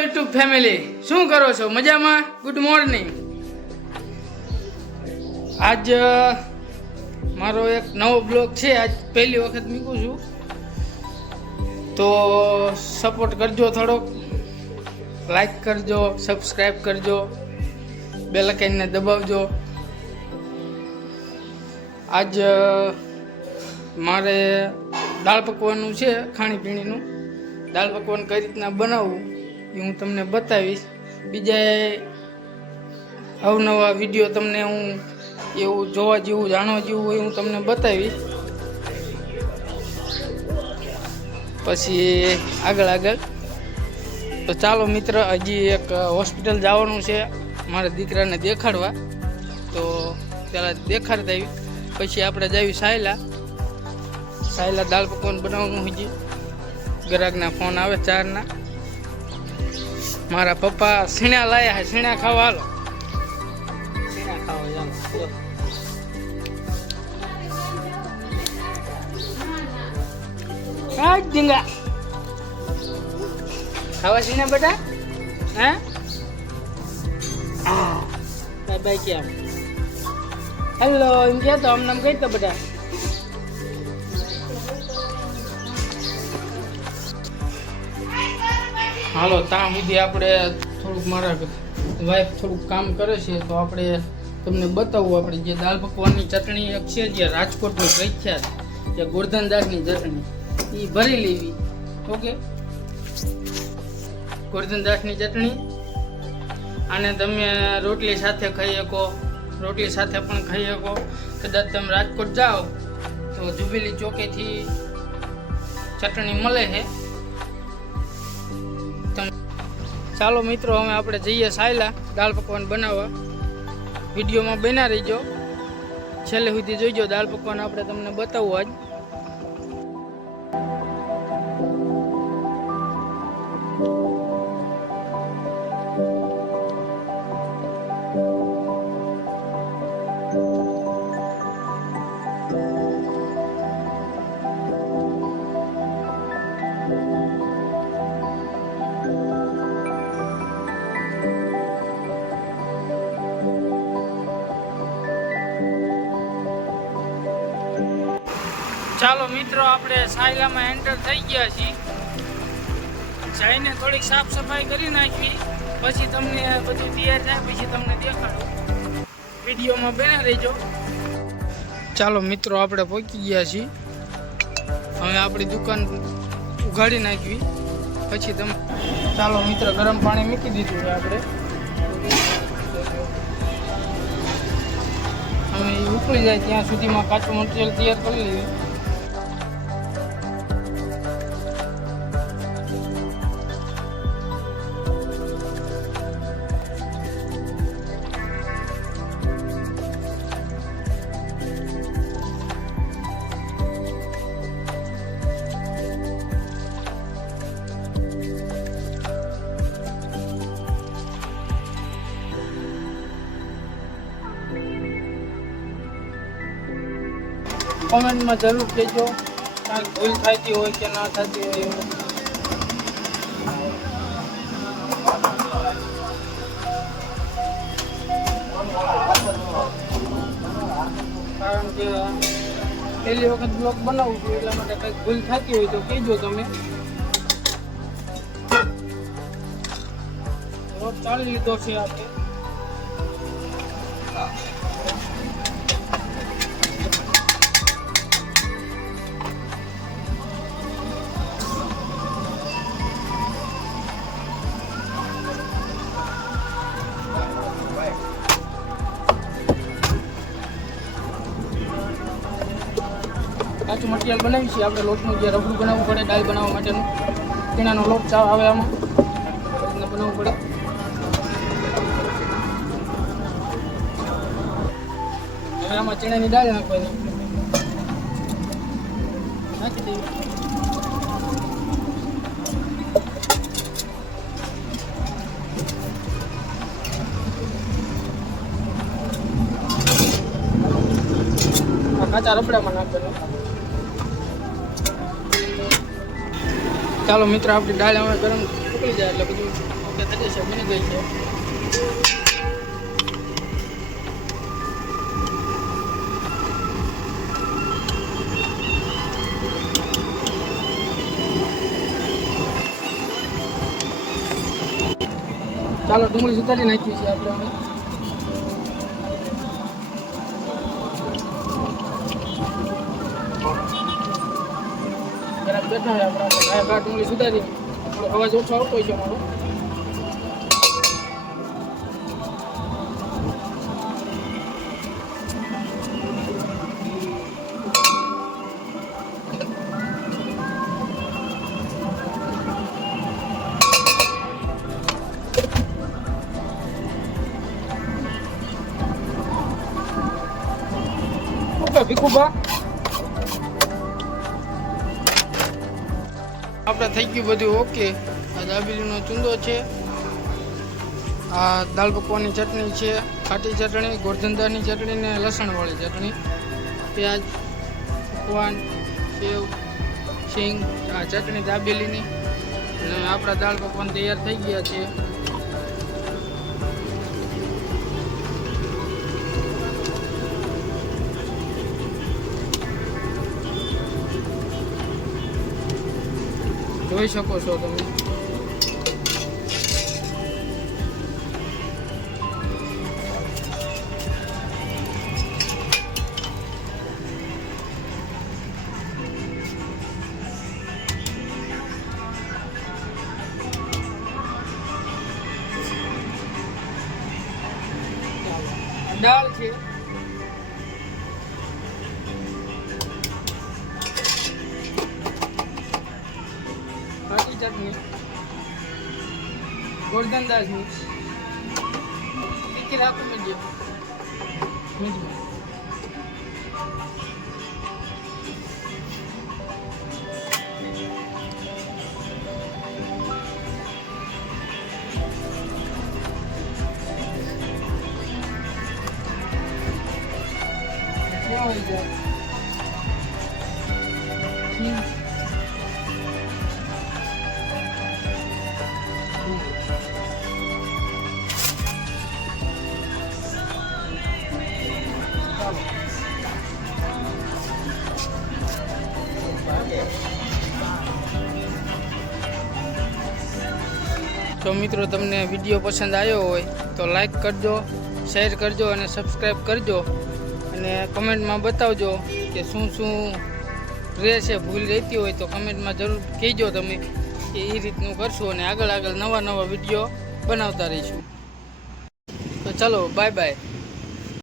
YouTube family, શું કરો છો? મજામાં? Good morning. આજ મારો એક નવો બ્લોગ છે. આજ પહેલી વખત મૂકું છું, તો સપોર્ટ કરજો, થોડોક લાઈક કરજો, સબસ્ક્રાઈબ કરજો, બેલ આઇકનને દબાવજો. આજ મારે દાળ પકવાનું છે, ખાણીપીણીનું. દાળ પકવાન કઈ રીતના બનાવવું એ હું તમને બતાવીશ. બીજા અવનવા વિડીયો તમને હું એવું જોવા જેવું, જાણવા જેવું હોય હું તમને બતાવીશ. પછી આગળ તો ચાલો મિત્ર, હજી એક હોસ્પિટલ જવાનું છે મારા દીકરાને દેખાડવા, તો પહેલાં દેખાડતા આવી, પછી આપણે જાવી સાયલા દાળ પકવાન બનાવવાનું. હજી ગ્રાહકના ફોન આવે ચારના. મારા પપ્પા સીણા લાયા છે, સીણા ખાવા હાલો. સીણા ખાવા ચાલો. હા ડીંગા ખાવા સીણા બેટા. હે બાય બાય કેમ? હેલો એમ કહેતો, આમ નામ કહેતો બેટા. હાલો, ત્યાં સુધી આપણે થોડુંક, મારા વાઈફ થોડુંક કામ કરે છે, તો આપણે તમને બતાવું. આપણે જે દાળ પકવાનની ચટણી એક છે, જે રાજકોટની પ્રખ્યાત, જે ગોરધનદાસની ચટણી, એ ભરી લેવી. ઓકે, ગોરધનદાસની ચટણી. આને તમે રોટલી સાથે ખાઈ શકો, રોટલી સાથે પણ ખાઈ શકો. કદાચ તમે રાજકોટ જાઓ તો જુબેલી ચોકેથી ચટણી મળે છે. ચાલો મિત્રો, હવે આપણે જઈએ સાયલા દાળ પકવાન બનાવવા. વિડીયોમાં બના રહીજો, છેલ્લે સુધી જોઈજો. દાળ પકવાન આપણે તમને બતાવવું આજ. ચાલો મિત્રો, આપણે સાયલામાં એન્ટર થઈ ગયા છીએ. જઈને થોડીક સાફ સફાઈ કરી નાખવી, પછી તમને બધું તૈયાર થાય, પછી તમને દેખાડું. વિડીયોમાં બન્યા રહેજો. ચાલો મિત્રો, આપણે પહોંચી ગયા છીએ. હવે આપણી દુકાન ઉઘાડી નાખવી, પછી તમે. ચાલો મિત્ર, ગરમ પાણી મૂકી દીધું છે આપણે. હવે એ ઉકળી જાય ત્યાં સુધીમાં કાચું મટીરિયલ તૈયાર કરી લેવી. કોમેન્ટમાં જરૂર કહેજો, કાંઈ ભૂલ થતી હોય કે ના થતી હોય એવું. કારણ કે પહેલી વખત બ્લોગ બનાવું છું, એટલા માટે કંઈક ભૂલ થતી હોય તો કહેજો તમે. રોજ ચાલી લીધો છે આપણે. કાચું મટીરિયલ બનાવી છીએ આપણે. લોટનું જે રબડું બનાવવું પડે દાળ બનાવવા માટેનું, ચણાનો લોટ ચાવ આવે આમાં, બનાવવું પડે. હવે આમાં ચણાની દાળ નાખવાની, નાખી દઈએ. કાચા રબડામાં નાખવાનું. ચાલો મિત્રો, આપણી દાળ હવે ગરમ ઉકળી જાય એટલે બધું ઓકે થઈ જશે, બની ગઈ છે. ચાલો ડુંગળી સુધારી નાખીએ છીએ આપણે હવે. જરા બેઠા હોય આપણે ડુંગળી સુધારી, થોડો અવાજ ઓછો આવતો હોય છે મારો. ભીખુબા આપણે થઈ ગયું બધું ઓકે. આ દાબેલીનો ચૂંદો છે, આ દાળ પકવાની ચટણી છે, ખાટી ચટણી, ગોરધંદાની ચટણી ને લસણવાળી ચટણી, પ્યાજ, પકવાન, સેવ, સિંગ, આ ચટણી દાબેલીની. અને આપણા દાળ પકવાન તૈયાર થઈ ગયા છે. જોઈ શકો છો તમે. દાળ છે, ખાટી ચટણી, ગોરધનદાસની તીખી રાખો મીડિયમ. હોય જાય તો મિત્રો તમને વિડીયો પસંદ આવ્યો હોય તો લાઈક કરજો, શેર કરજો અને સબસ્ક્રાઈબ કરજો. અને કમેન્ટમાં બતાવજો કે શું શું રહે છે, ભૂલ રહેતી હોય તો કમેન્ટમાં જરૂર કહેજો તમે, કે એ રીતનું કરશું અને આગળ નવા વિડીયો બનાવતા રહીશું. તો ચાલો બાય બાય.